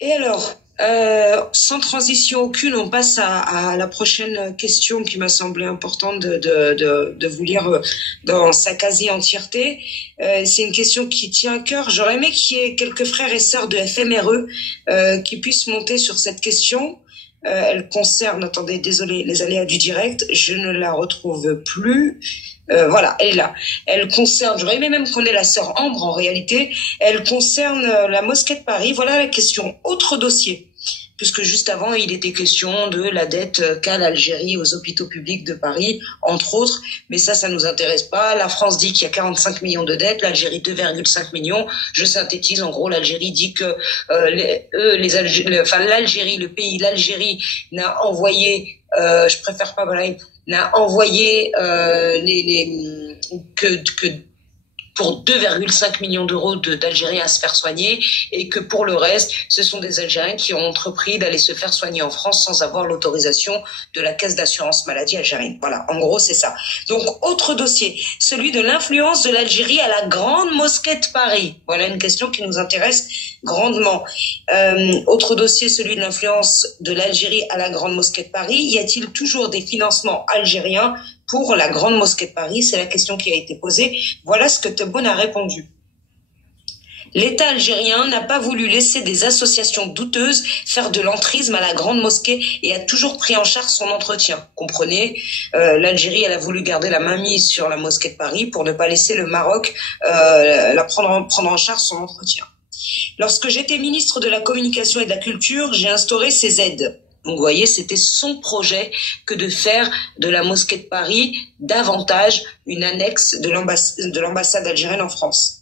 Et alors, sans transition aucune, on passe à la prochaine question qui m'a semblé importante de vous lire dans sa quasi-entièreté. C'est une question qui tient à cœur. J'aurais aimé qu'il y ait quelques frères et sœurs de FMRE qui puissent monter sur cette question. Elle concerne, attendez, désolé, les aléas du direct, je ne la retrouve plus. Voilà, elle est là. Elle concerne, j'aurais aimé même qu'on ait la sœur Ambre en réalité, elle concerne la mosquée de Paris. Voilà la question. Autre dossier. Puisque juste avant, il était question de la dette qu'a l'Algérie aux hôpitaux publics de Paris, entre autres. Mais ça nous intéresse pas. La France dit qu'il y a 45 millions de dettes, l'Algérie 2,5 millions. Je synthétise, en gros, l'Algérie dit que l'Algérie, le pays, l'Algérie n'a envoyé, je préfère pas, voilà, n'a envoyé que pour 2,5 millions d'euros d'Algériens à se faire soigner, et que pour le reste, ce sont des Algériens qui ont entrepris d'aller se faire soigner en France sans avoir l'autorisation de la caisse d'assurance maladie algérienne. Voilà, en gros, c'est ça. Donc, autre dossier, celui de l'influence de l'Algérie à la Grande Mosquée de Paris. Voilà une question qui nous intéresse grandement. Autre dossier, celui de l'influence de l'Algérie à la Grande Mosquée de Paris. Y a-t-il toujours des financements algériens pour la Grande Mosquée de Paris? C'est la question qui a été posée. Voilà ce que Tebboune a répondu. L'État algérien n'a pas voulu laisser des associations douteuses faire de l'entrisme à la Grande Mosquée et a toujours pris en charge son entretien. Comprenez, l'Algérie, elle a voulu garder la mainmise sur la Mosquée de Paris pour ne pas laisser le Maroc prendre en charge son entretien. Lorsque j'étais ministre de la Communication et de la Culture, j'ai instauré ces aides. Donc, vous voyez, c'était son projet que de faire de la mosquée de Paris davantage une annexe de l'ambassade algérienne en France.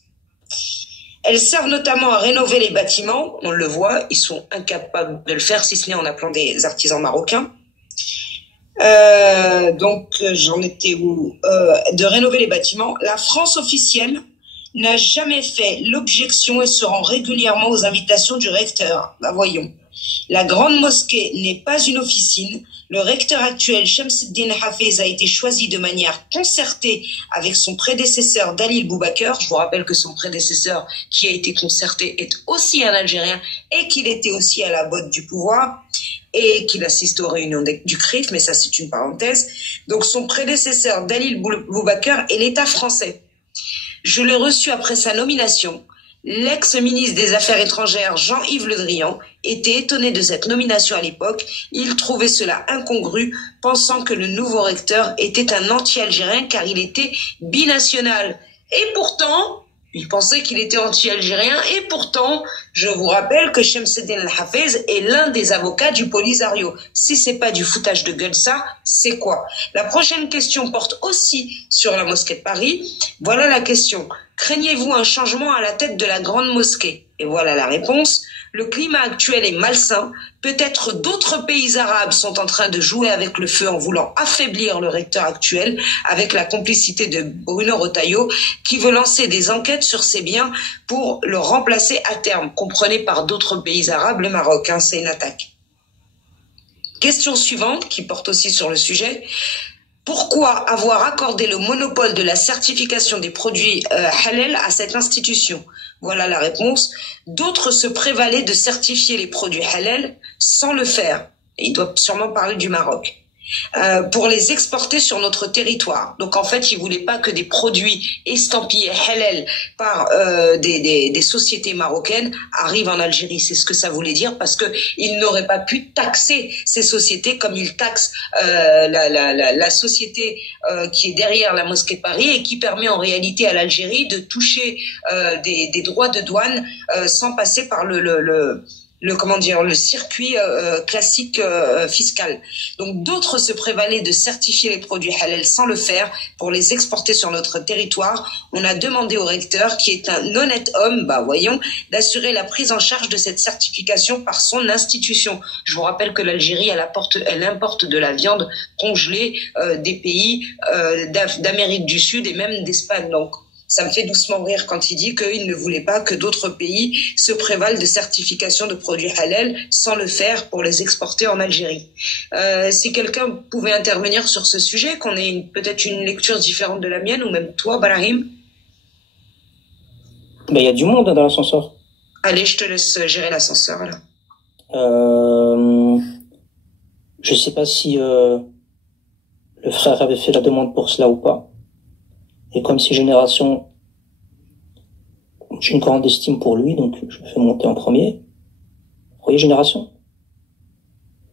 Elles servent notamment à rénover les bâtiments. On le voit, ils sont incapables de le faire, si ce n'est en appelant des artisans marocains. Donc, j'en étais où de rénover les bâtiments. La France officielle n'a jamais fait l'objection et se rend régulièrement aux invitations du recteur. Bah, voyons. La Grande Mosquée n'est pas une officine. Le recteur actuel, Shamseddine Hafez, a été choisi de manière concertée avec son prédécesseur, Dalil Boubaker. Je vous rappelle que son prédécesseur, qui a été concerté, est aussi un Algérien et qu'il était aussi à la botte du pouvoir et qu'il assiste aux réunions du CRIF, mais ça c'est une parenthèse. Donc son prédécesseur, Dalil Boubaker, est l'État français. Je l'ai reçu après sa nomination. L'ex-ministre des Affaires étrangères, Jean-Yves Le Drian, était étonné de cette nomination à l'époque. Il trouvait cela incongru, pensant que le nouveau recteur était un anti-algérien car il était binational. Et pourtant, il pensait qu'il était anti-algérien, et pourtant, je vous rappelle que Shamseddine Al-Hafez est l'un des avocats du Polisario. Si c'est pas du foutage de gueule ça, c'est quoi? La prochaine question porte aussi sur la mosquée de Paris. Voilà la question. Craignez-vous un changement à la tête de la grande mosquée? Et voilà la réponse. Le climat actuel est malsain. Peut-être d'autres pays arabes sont en train de jouer avec le feu en voulant affaiblir le recteur actuel, avec la complicité de Bruno Retailleau, qui veut lancer des enquêtes sur ses biens pour le remplacer à terme. Comprenez par d'autres pays arabes, le Maroc, hein, c'est une attaque. Question suivante, qui porte aussi sur le sujet. Pourquoi avoir accordé le monopole de la certification des produits halal à cette institution? Voilà la réponse. D'autres se prévalaient de certifier les produits halal sans le faire. Et ils doivent sûrement parler du Maroc. Pour les exporter sur notre territoire. Donc en fait, ils voulaient pas que des produits estampillés halal par des sociétés marocaines arrivent en Algérie. C'est ce que ça voulait dire, parce que ils n'auraient pas pu taxer ces sociétés comme ils taxent la société qui est derrière la mosquée de Paris et qui permet en réalité à l'Algérie de toucher des droits de douane sans passer par le circuit classique fiscal. Donc d'autres se prévalaient de certifier les produits halal sans le faire pour les exporter sur notre territoire. On a demandé au recteur, qui est un honnête homme, voyons, d'assurer la prise en charge de cette certification par son institution. Je vous rappelle que l'Algérie, elle importe de la viande congelée des pays d'Amérique du Sud et même d'Espagne. Donc ça me fait doucement rire quand il dit qu'il ne voulait pas que d'autres pays se prévalent de certification de produits halal sans le faire pour les exporter en Algérie. Si quelqu'un pouvait intervenir sur ce sujet, qu'on ait peut-être une lecture différente de la mienne, ou même toi, Brahim. Il y a du monde dans l'ascenseur. Allez, je te laisse gérer l'ascenseur là. Je sais pas si le frère avait fait la demande pour cela ou pas. Et comme c'est Génération, j'ai une grande estime pour lui, donc je le fais monter en premier. Vous voyez Génération?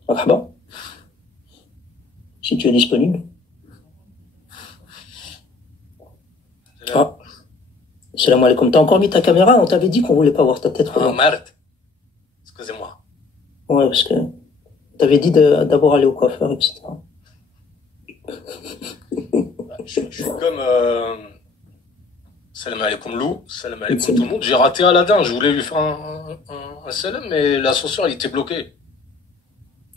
Marhaba. Si tu es disponible. Ah. Salam alaikum. T'as encore mis ta caméra? On t'avait dit qu'on voulait pas voir ta tête. Ah, merde. Excusez-moi. Ouais, parce que t'avais dit d'abord aller au coiffeur, etc. Je suis comme... Salam alaikum Lou, salam alaikum tout le monde. J'ai raté Aladdin, je voulais lui faire un salam, mais l'ascenseur il était bloqué.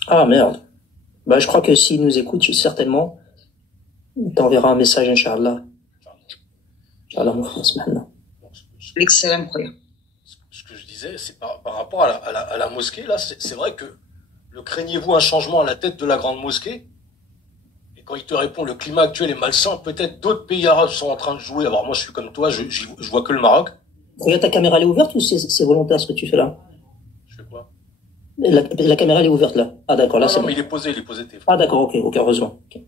Ah merde. Bah je crois que s'il nous écoute, certainement, il t'enverra un message, Inch'Allah. Inch'Allah, mon frère, subhanallah. L'excellent croyant. Ce que je disais, c'est par rapport à la mosquée, là, c'est vrai que le craignez-vous un changement à la tête de la grande mosquée? Et quand il te répond, le climat actuel est malsain, peut-être d'autres pays arabes sont en train de jouer. Alors moi, je suis comme toi, je vois que le Maroc. Regarde, ta caméra, elle est ouverte ou c'est volontaire ce que tu fais là? Je fais quoi? La caméra, elle est ouverte là. Ah d'accord, là non, c'est non, bon. mais il est posé, t'es... Ah d'accord, ok, heureusement. Okay.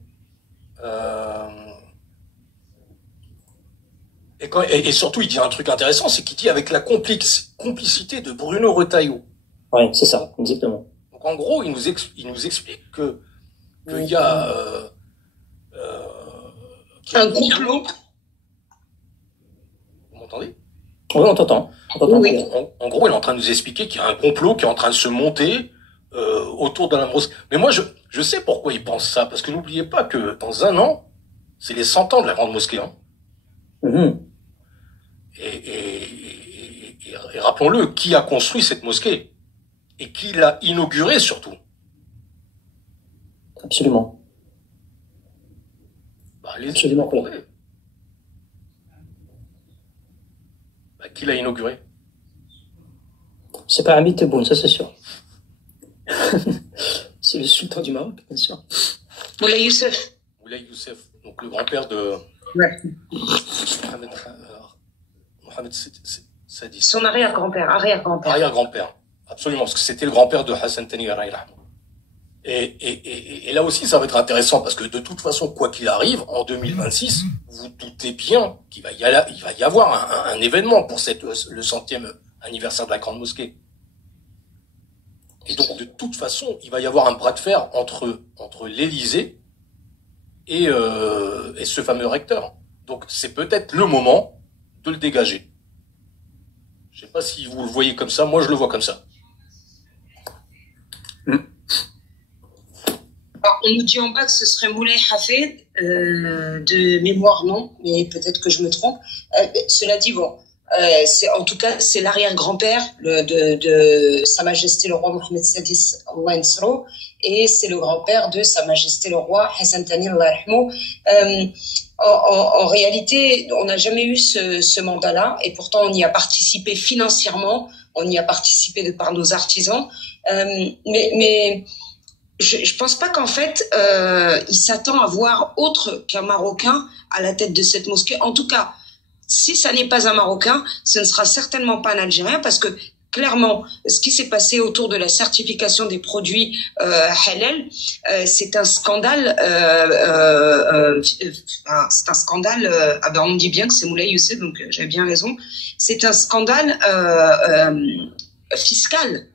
Et surtout, il dit un truc intéressant, c'est qu'il dit avec la complicité de Bruno Retailleau. Ouais, c'est ça, exactement. Donc en gros, il nous explique qu'il y a un complot. Vous m'entendez? Oui, on t'entend. Oui. En gros, il est en train de nous expliquer qu'il y a un complot qui est en train de se monter autour de la mosquée. Mais moi, je sais pourquoi il pense ça, parce que n'oubliez pas que dans un an, c'est les 100 ans de la grande mosquée. Hein. Mmh. Et rappelons-le, qui a construit cette mosquée? Et qui l'a inaugurée surtout? Absolument. Bah, absolument. Bah, qui l'a inaugurée? C'est pas Hamid Tebboune, ça c'est sûr. C'est le sultan du Maroc, bien sûr. Moulay Youssef. Moulay Youssef, donc le grand-père de... Ouais. Mohamed Sadi. Son arrière-grand-père. Arrière-grand-père, absolument, parce que c'était le grand-père de Hassan Tani. Et là aussi, ça va être intéressant, parce que de toute façon, quoi qu'il arrive, en 2026, vous doutez bien qu'il va y avoir un événement pour le 100e anniversaire de la Grande Mosquée. Et donc, de toute façon, il va y avoir un bras de fer entre l'Élysée et ce fameux recteur. Donc, c'est peut-être le moment de le dégager. Je sais pas si vous le voyez comme ça, moi je le vois comme ça. Alors, on nous dit en bas que ce serait Moulay Hafed, de mémoire non, mais peut-être que je me trompe. Cela dit, bon, en tout cas, c'est l'arrière-grand-père de Sa Majesté le roi Mohamed Sadis Allah Nsro, et c'est le grand-père de Sa Majesté le roi Hassan Tani Allah Rahmou. En réalité, on n'a jamais eu ce mandat-là, et pourtant on y a participé financièrement, on y a participé de par nos artisans, mais je pense pas qu'en fait il s'attend à voir autre qu'un Marocain à la tête de cette mosquée. En tout cas, si ça n'est pas un Marocain, ce ne sera certainement pas un Algérien, parce que clairement, ce qui s'est passé autour de la certification des produits halal, c'est un scandale. C'est un scandale. Ah ben on me dit bien que c'est Moulay Youssef, donc j'avais bien raison. C'est un scandale fiscal.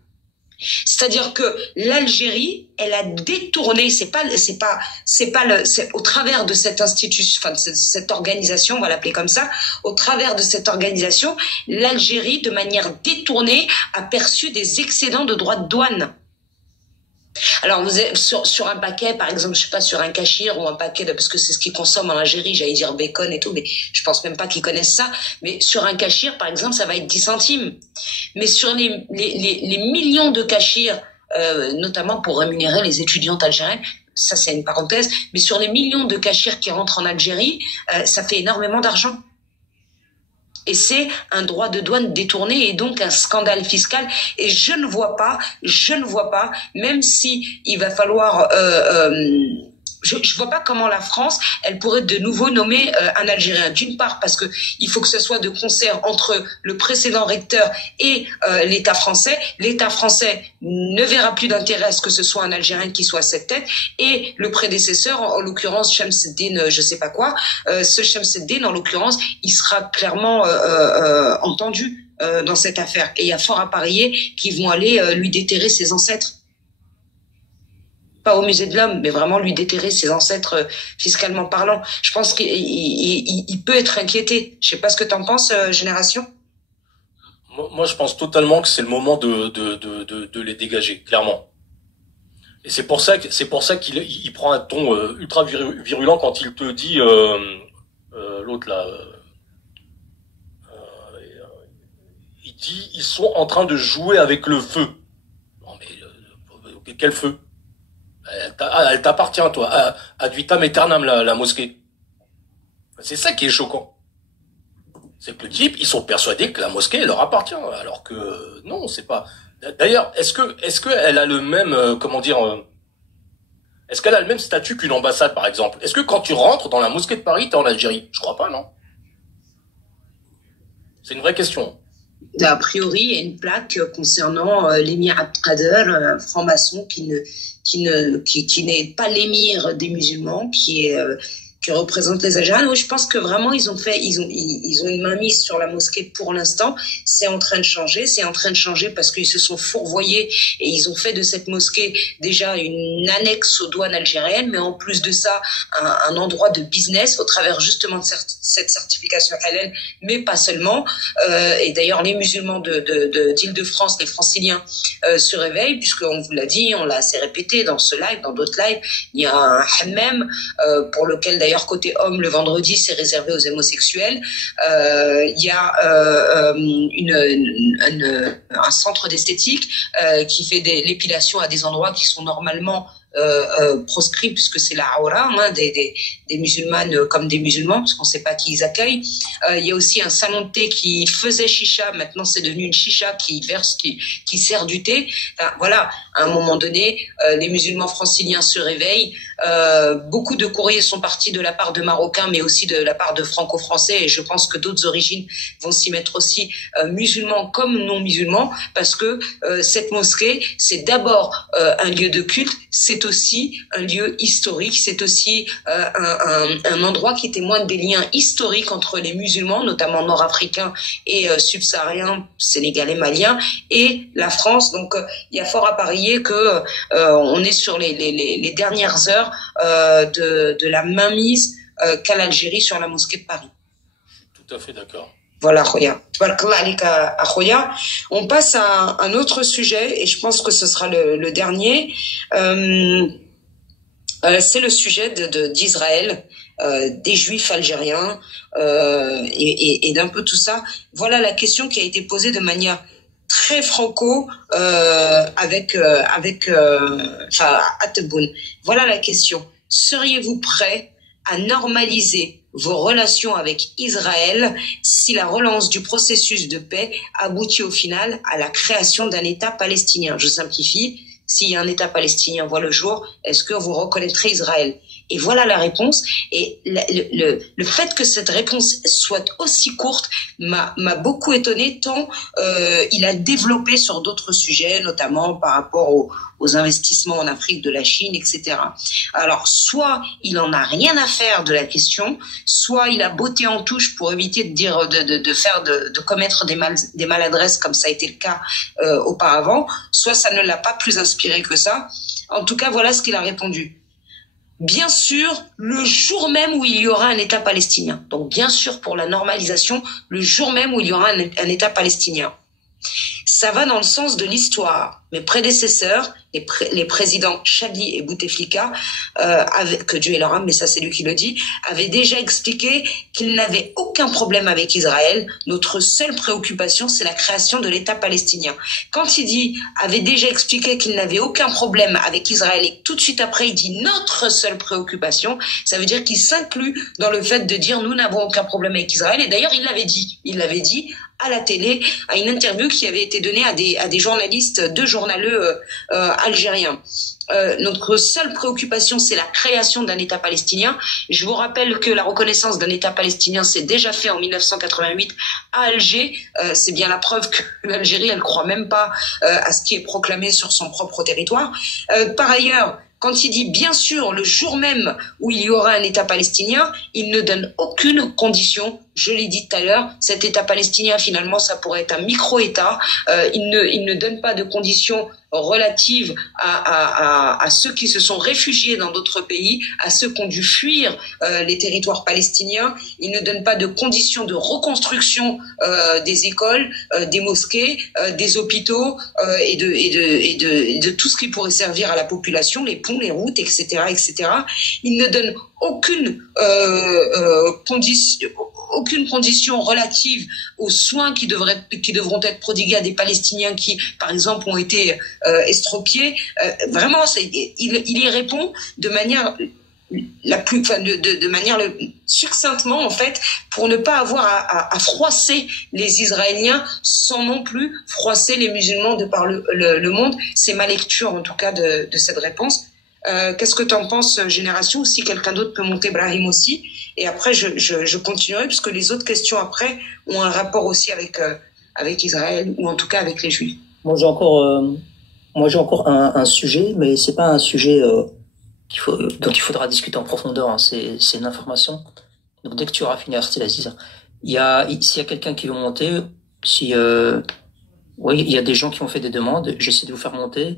C'est-à-dire que l'Algérie, elle a détourné, c'est au travers de cette institution, enfin cette organisation, on va l'appeler comme ça, au travers de cette organisation, l'Algérie, de manière détournée, a perçu des excédents de droits de douane. Alors vous êtes sur un paquet, par exemple, je sais pas, sur un cachir ou un paquet parce que c'est ce qu'ils consomment en Algérie, j'allais dire bacon et tout, mais je pense même pas qu'ils connaissent ça. Mais sur un cachir, par exemple, ça va être 10 centimes. Mais sur les millions de cachirs, notamment pour rémunérer les étudiantes algériennes, ça c'est une parenthèse, mais sur les millions de cachirs qui rentrent en Algérie, ça fait énormément d'argent. Et c'est un droit de douane détourné et donc un scandale fiscal. Et je ne vois pas, même si il va falloir je vois pas comment la France, elle pourrait de nouveau nommer un Algérien. D'une part, parce que il faut que ce soit de concert entre le précédent recteur et l'État français. L'État français ne verra plus d'intérêt à ce que ce soit un Algérien qui soit à cette tête. Et le prédécesseur, en l'occurrence Shamseddine, je sais pas quoi, ce Shamseddine, en l'occurrence, il sera clairement entendu dans cette affaire. Et il y a fort à parier qu'ils vont aller lui déterrer ses ancêtres. Pas au musée de l'homme, mais vraiment lui déterrer ses ancêtres fiscalement parlant. Je pense qu'il peut être inquiété. Je sais pas ce que t'en penses, Génération. Moi, je pense totalement que c'est le moment de les dégager, clairement. Et c'est pour ça qu'il prend un ton ultra virulent quand il te dit l'autre là. Il dit ils sont en train de jouer avec le feu. Non mais quel feu? Elle t'appartient, toi. Ad vitam aeternam, la mosquée. C'est ça qui est choquant. C'est que le type, ils sont persuadés que la mosquée leur appartient, alors que non, c'est pas. D'ailleurs, est-ce que elle a le même, est-ce qu'elle a le même statut qu'une ambassade, par exemple? Est-ce que quand tu rentres dans la mosquée de Paris, t'es en Algérie? Je crois pas, non. C'est une vraie question. A priori, il y a une plaque concernant l'émir Abdelkader, franc-maçon, qui n'est pas l'émir des musulmans, qui représente les Algériens. Oui, je pense que vraiment ils ont une mainmise sur la mosquée pour l'instant. C'est en train de changer parce qu'ils se sont fourvoyés et ils ont fait de cette mosquée déjà une annexe aux douanes algériennes, mais en plus de ça un endroit de business au travers justement de cette certification halal, mais pas seulement. Et d'ailleurs les musulmans d'Île-de-France, les franciliens se réveillent, puisqu'on vous l'a dit, on l'a assez répété dans ce live, dans d'autres lives. Il y a un hammam pour lequel d'ailleurs côté homme le vendredi c'est réservé aux homosexuels. Il y a un centre d'esthétique qui fait l'épilation à des endroits qui sont normalement proscrits, puisque c'est la aura des musulmanes comme des musulmans, parce qu'on ne sait pas qui ils accueillent. Il y a aussi un salon de thé qui faisait chicha, maintenant c'est devenu une chicha qui sert du thé. Enfin, voilà, à un moment donné, les musulmans franciliens se réveillent. Beaucoup de courriers sont partis de la part de Marocains, mais aussi de la part de Franco-Français, et je pense que d'autres origines vont s'y mettre aussi, musulmans comme non musulmans, parce que cette mosquée, c'est d'abord un lieu de culte, c'est aussi un lieu historique, c'est aussi un endroit qui témoigne des liens historiques entre les musulmans, notamment nord-africains et subsahariens, sénégalais, maliens, et la France. Donc il y a fort à parier que on est sur les dernières heures de la mainmise qu'a l'Algérie sur la mosquée de Paris. Je suis tout à fait d'accord. Voilà, Khoya. On passe à un autre sujet, et je pense que ce sera le dernier. C'est le sujet d'Israël, des Juifs algériens et d'un peu tout ça. Voilà la question qui a été posée de manière très franco avec Tebboune. Voilà la question. Seriez-vous prêt à normaliser vos relations avec Israël si la relance du processus de paix aboutit au final à la création d'un État palestinien? Je simplifie. S'il y a un État palestinien voit le jour, est-ce que vous reconnaîtrez Israël? Et voilà la réponse. Et le fait que cette réponse soit aussi courte m'a beaucoup étonné, tant il a développé sur d'autres sujets, notamment par rapport aux investissements en Afrique de la Chine, etc. Alors, soit il en a rien à faire de la question, soit il a botté en touche pour éviter de commettre des maladresses comme ça a été le cas auparavant, soit ça ne l'a pas plus inspiré que ça. En tout cas, voilà ce qu'il a répondu. Bien sûr, le jour même où il y aura un État palestinien. Donc, bien sûr, pour la normalisation, le jour même où il y aura un État palestinien. Ça va dans le sens de l'histoire. Mes prédécesseurs, les présidents Chadli et Bouteflika, que Dieu ait leur âme, mais ça c'est lui qui le dit, avaient déjà expliqué qu'ils n'avaient aucun problème avec Israël. Notre seule préoccupation, c'est la création de l'État palestinien. Quand il dit avait déjà expliqué qu'il n'avait aucun problème avec Israël, et tout de suite après il dit notre seule préoccupation, ça veut dire qu'il s'inclut dans le fait de dire nous n'avons aucun problème avec Israël. Et d'ailleurs il l'avait dit à la télé, à une interview qui avait été donnée à des journalistes, deux journaleux algériens. Notre seule préoccupation, c'est la création d'un État palestinien. Je vous rappelle que la reconnaissance d'un État palestinien s'est déjà fait en 1988 à Alger. C'est bien la preuve que l'Algérie, elle croit même pas à ce qui est proclamé sur son propre territoire. Par ailleurs, quand il dit bien sûr le jour même où il y aura un État palestinien, il ne donne aucune condition. Je l'ai dit tout à l'heure, cet État palestinien, finalement, ça pourrait être un micro-État. Il ne donne pas de conditions relatives à ceux qui se sont réfugiés dans d'autres pays, à ceux qui ont dû fuir les territoires palestiniens. Il ne donne pas de conditions de reconstruction des écoles, des mosquées, des hôpitaux et de tout ce qui pourrait servir à la population, les ponts, les routes, etc., etc. Il ne donne aucune condition relative aux soins qui devront être prodigués à des Palestiniens qui, par exemple, ont été estropiés. Vraiment, il y répond de manière de manière succinctement, en fait, pour ne pas avoir à froisser les Israéliens sans non plus froisser les musulmans de par le monde. C'est ma lecture, en tout cas, de cette réponse. Qu'est-ce que tu en penses, Génération? Si quelqu'un d'autre peut monter, Brahim aussi. Et après, je continuerai, puisque les autres questions après ont un rapport aussi avec Israël, ou en tout cas avec les Juifs. Moi, j'ai encore un sujet, mais c'est pas un sujet dont il faudra discuter en profondeur. Hein. C'est une information. Donc, dès que tu auras fini, Aziz, s'il y a quelqu'un qui veut monter, oui, il y a des gens qui ont fait des demandes. J'essaie de vous faire monter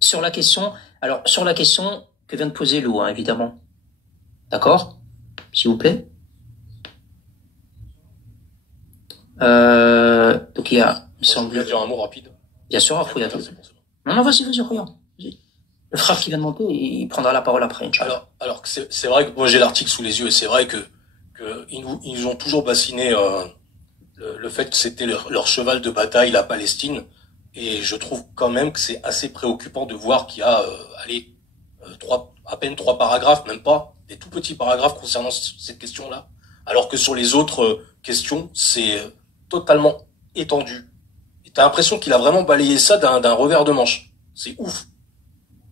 sur la question. Alors, sur la question que vient de poser Lou, hein, évidemment. D'accord? S'il vous plaît. Donc il y a... Je voulais dire un mot rapide. Bien sûr, Afrouya. Non, vas-y, regarde. Le frère qui vient de monter, il prendra la parole après. Alors c'est vrai que moi j'ai l'article sous les yeux et c'est vrai que ils nous ont toujours bassiné le fait que c'était leur cheval de bataille, la Palestine. Et je trouve quand même que c'est assez préoccupant de voir qu'il y a, à peine 3 paragraphes, même pas, des tout petits paragraphes concernant cette question-là. Alors que sur les autres questions, c'est totalement étendu. Et t'as l'impression qu'il a vraiment balayé ça d'un revers de manche. C'est ouf.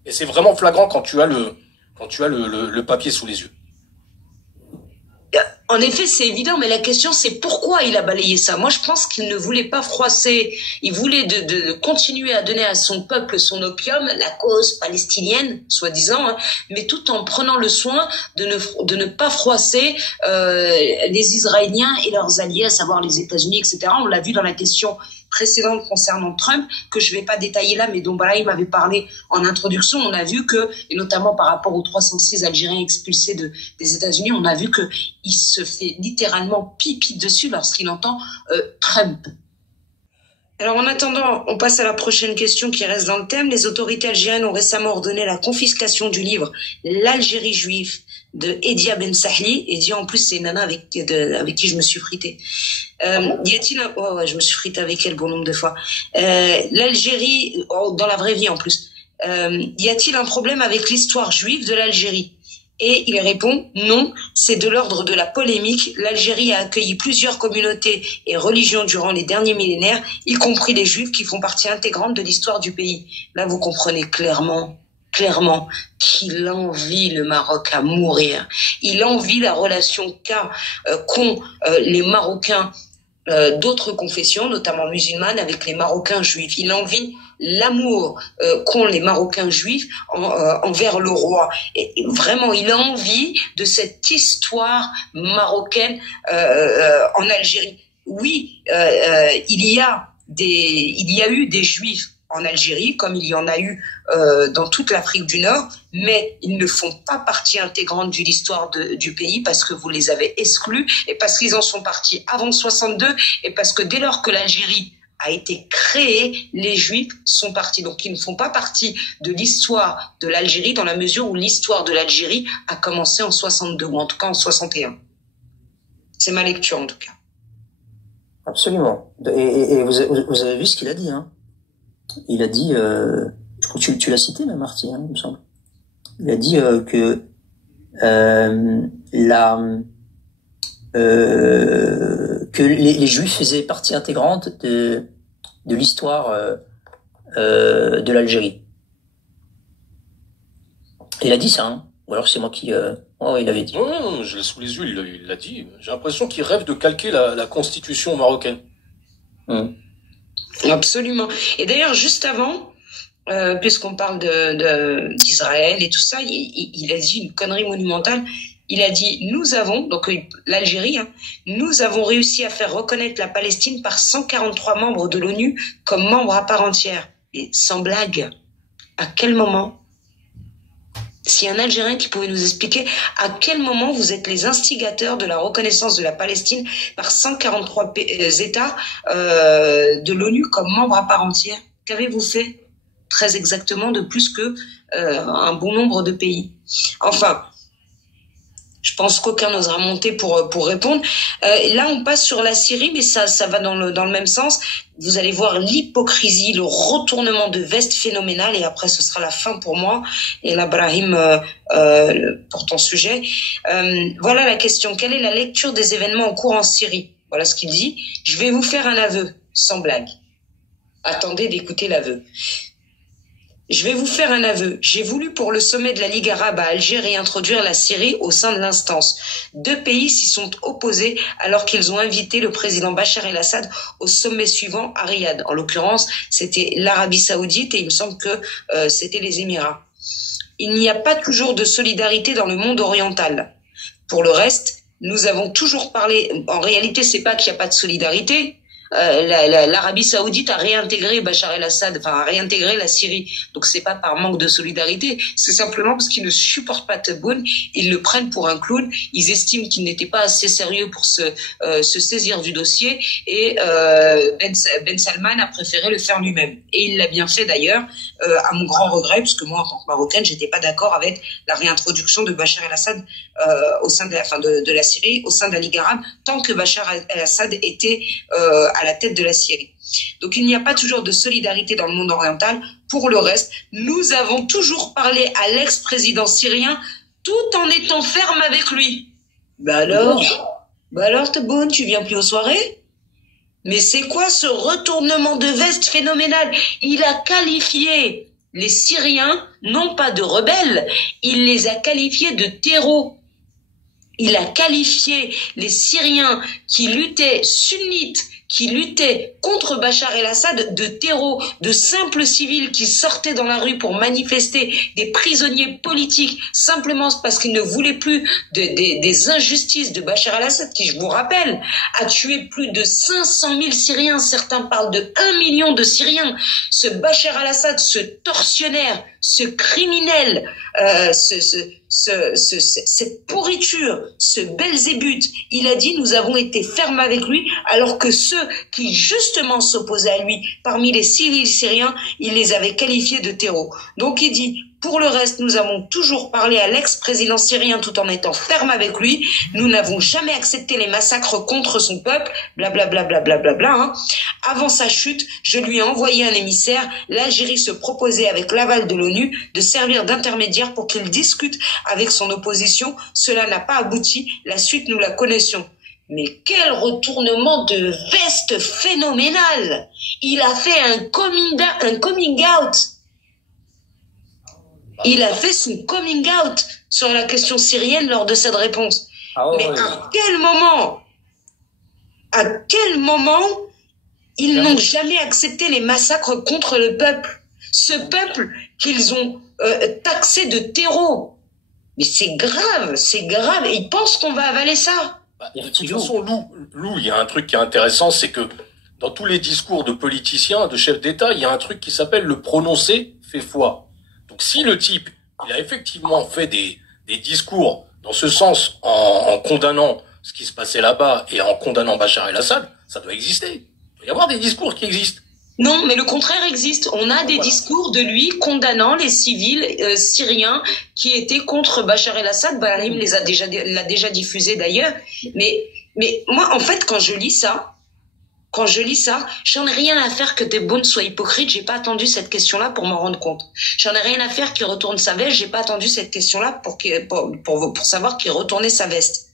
Et c'est vraiment flagrant quand tu as le papier sous les yeux. En effet, c'est évident, mais la question, c'est pourquoi il a balayé ça. Moi, je pense qu'il ne voulait pas froisser. Il voulait de continuer à donner à son peuple son opium, la cause palestinienne, soi-disant, hein, mais tout en prenant le soin de ne pas froisser les Israéliens et leurs alliés, à savoir les États-Unis, etc. On l'a vu dans la question précédente concernant Trump, que je vais pas détailler là, mais dont Brahim avait parlé en introduction. On a vu que, et notamment par rapport aux 306 Algériens expulsés des États-Unis, on a vu que il se fait littéralement pipi dessus lorsqu'il entend Trump. Alors en attendant, on passe à la prochaine question qui reste dans le thème. Les autorités algériennes ont récemment ordonné la confiscation du livre L'Algérie juive de Edia Ben Sahli. Edia, en plus, c'est une nana avec qui je me suis frité. Y a-t-il je me suis frité avec elle bon nombre de fois. L'Algérie, dans la vraie vie en plus. Y a-t-il un problème avec l'histoire juive de l'Algérie? Et il répond non, c'est de l'ordre de la polémique. L'Algérie a accueilli plusieurs communautés et religions durant les derniers millénaires, y compris les Juifs qui font partie intégrante de l'histoire du pays. Là, vous comprenez clairement qu'il envie le Maroc à mourir. Il envie la relation qu'ont les Marocains d'autres confessions, notamment musulmanes, avec les Marocains juifs. Il envie l'amour qu'ont les Marocains juifs envers le roi. Et vraiment, il a envie de cette histoire marocaine en Algérie. Oui, il y a eu des juifs en Algérie, comme il y en a eu dans toute l'Afrique du Nord, mais ils ne font pas partie intégrante de l'histoire du pays parce que vous les avez exclus et parce qu'ils en sont partis avant 62 et parce que dès lors que l'Algérie a été créée, les Juifs sont partis. Donc ils ne font pas partie de l'histoire de l'Algérie dans la mesure où l'histoire de l'Algérie a commencé en 62 ou en tout cas en 61. C'est ma lecture en tout cas. Absolument. Et vous avez vu ce qu'il a dit, hein. Il a dit, je crois que tu l'as cité même, Marty, hein, il me semble. Il a dit que que les Juifs faisaient partie intégrante de l'histoire de l'Algérie. Il a dit ça, hein. Ou alors c'est moi qui... Oh, il avait dit. Non, je l'ai sous les yeux, il l'a dit. J'ai l'impression qu'il rêve de calquer la constitution marocaine. Absolument. Et d'ailleurs, juste avant, puisqu'on parle d'Israël et tout ça, il a dit une connerie monumentale. Il a dit, nous avons, donc l'Algérie, hein, nous avons réussi à faire reconnaître la Palestine par 143 membres de l'ONU comme membres à part entière. Et sans blague, à quel moment? S'il y a un Algérien qui pouvait nous expliquer à quel moment vous êtes les instigateurs de la reconnaissance de la Palestine par 143 États de l'ONU comme membres à part entière, qu'avez-vous fait très exactement de plus que un bon nombre de pays? Enfin, je pense qu'aucun n'osera monter pour répondre. Là, on passe sur la Syrie, mais ça va dans le même sens. Vous allez voir l'hypocrisie, le retournement de veste phénoménal, et après ce sera la fin pour moi. Et là, Brahim, pour ton sujet. Voilà la question. Quelle est la lecture des événements en cours en Syrie? Voilà ce qu'il dit. Je vais vous faire un aveu, sans blague. Attendez d'écouter l'aveu. Je vais vous faire un aveu. J'ai voulu pour le sommet de la Ligue arabe à Alger réintroduire la Syrie au sein de l'instance. 2 pays s'y sont opposés alors qu'ils ont invité le président Bachar el-Assad au sommet suivant à Riyad. En l'occurrence, c'était l'Arabie Saoudite et il me semble que c'était les Émirats. Il n'y a pas toujours de solidarité dans le monde oriental. Pour le reste, nous avons toujours parlé... En réalité, c'est pas qu'il n'y a pas de solidarité. L'Arabie Saoudite a réintégré Bachar el-Assad, enfin a réintégré la Syrie. Donc c'est pas par manque de solidarité, c'est simplement parce qu'ils ne supportent pas Tebboune, ils le prennent pour un clown, ils estiment qu'il n'était pas assez sérieux pour se saisir du dossier et Ben Salman a préféré le faire lui-même. Et il l'a bien fait d'ailleurs, à mon grand regret, parce que moi en tant que Marocaine, j'étais pas d'accord avec la réintroduction de Bachar el-Assad au sein de la Syrie, au sein de la Ligue arabe, tant que Bachar el-Assad était à la tête de la Syrie. Donc il n'y a pas toujours de solidarité dans le monde oriental. Pour le reste, nous avons toujours parlé à l'ex-président syrien tout en étant ferme avec lui. Bah alors Tebboune, tu viens plus aux soirées? Mais c'est quoi ce retournement de veste phénoménal? Il a qualifié les Syriens, non pas de rebelles, il les a qualifiés de terreaux. Il a qualifié les Syriens qui luttaient sunnites, qui luttaient contre Bachar el-Assad de terreaux, de simples civils qui sortaient dans la rue pour manifester, des prisonniers politiques, simplement parce qu'ils ne voulaient plus des injustices de Bachar el-Assad, qui, je vous rappelle, a tué plus de 500 000 Syriens. Certains parlent de 1 million de Syriens. Ce Bachar el-Assad, ce tortionnaire, ce criminel, cette pourriture, ce Belzébuth, il a dit nous avons été fermes avec lui, alors que ceux qui justement s'opposaient à lui, parmi les civils syriens, il les avait qualifiés de terreaux. Donc il dit, pour le reste, nous avons toujours parlé à l'ex-président syrien tout en étant ferme avec lui. Nous n'avons jamais accepté les massacres contre son peuple, blablabla, blablabla. Hein. Avant sa chute, je lui ai envoyé un émissaire. L'Algérie se proposait, avec l'aval de l'ONU, de servir d'intermédiaire pour qu'il discute avec son opposition. Cela n'a pas abouti. La suite, nous la connaissions. Mais quel retournement de veste phénoménal! Il a fait un coming out. Il a fait son coming out sur la question syrienne lors de cette réponse. Mais à quel moment ils n'ont jamais accepté les massacres contre le peuple? Ce peuple qu'ils ont taxé de terreau. Mais c'est grave, et ils pensent qu'on va avaler ça. De toute façon, Lou, il y a un truc qui est intéressant, c'est que dans tous les discours de politiciens, de chefs d'État, il y a un truc qui s'appelle le prononcé fait foi. Donc si le type, il a effectivement fait des discours dans ce sens en condamnant ce qui se passait là-bas et en condamnant Bachar el-Assad, ça doit exister. Il doit y avoir des discours qui existent. Non, mais le contraire existe. On a des discours de lui condamnant les civils syriens qui étaient contre Bachar el-Assad. Brahim l'a déjà diffusé d'ailleurs. Mais moi, en fait, quand je lis ça, Quand je lis ça, j'en ai rien à faire que Tebboune soit hypocrite, j'ai pas attendu cette question-là pour m'en rendre compte. J'en ai rien à faire qu'il retourne sa veste, j'ai pas attendu cette question-là pour savoir qu'il retournait sa veste.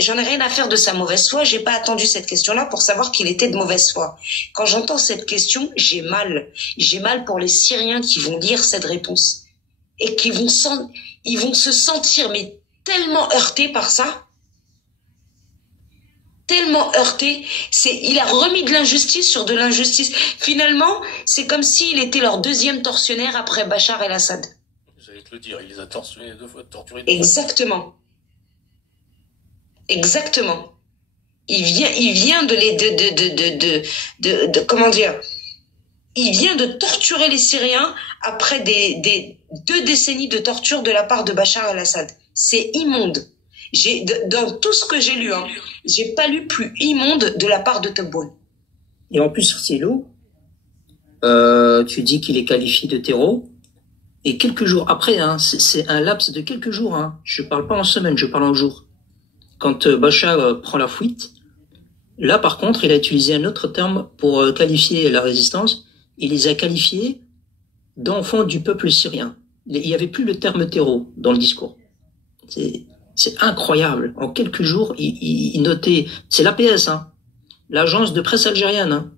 J'en ai rien à faire de sa mauvaise foi, j'ai pas attendu cette question-là pour savoir qu'il était de mauvaise foi. Quand j'entends cette question, j'ai mal. J'ai mal pour les Syriens qui vont lire cette réponse et qui vont ils vont se sentir mais tellement heurtés par ça. Tellement heurté, il a remis de l'injustice sur de l'injustice. Finalement, c'est comme s'il était leur deuxième tortionnaire après Bachar el-Assad. J'allais te le dire, il les a torturés 2 fois, torturés 2 fois. Exactement. Exactement. Il vient comment dire, il vient de torturer les Syriens après des 2 décennies de torture de la part de Bachar el-Assad. C'est immonde. Dans tout ce que j'ai lu, hein, j'ai pas lu plus immonde de la part de Tebboune. Et en plus, Cyrilo, tu dis qu'il est qualifié de terreau, et quelques jours après, hein, c'est un laps de quelques jours, hein, je parle pas en semaine, je parle en jours. Quand Bachar prend la fuite, là par contre, il a utilisé un autre terme pour qualifier la résistance, il les a qualifiés d'enfants du peuple syrien. Il n'y avait plus le terme terreau dans le discours. C'est incroyable. En quelques jours, il notait... C'est l'APS, hein, l'agence de presse algérienne. Hein.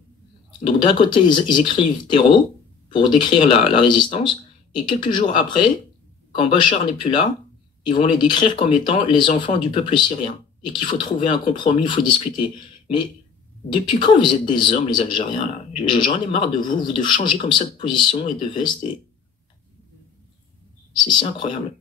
Donc d'un côté, ils écrivent terreau pour décrire la résistance, et quelques jours après, quand Bachar n'est plus là, ils vont les décrire comme étant les enfants du peuple syrien, et qu'il faut trouver un compromis, il faut discuter. Mais depuis quand vous êtes des hommes, les Algériens, là? J'en ai marre de vous devez changer comme ça de position et de veste, et c'est incroyable.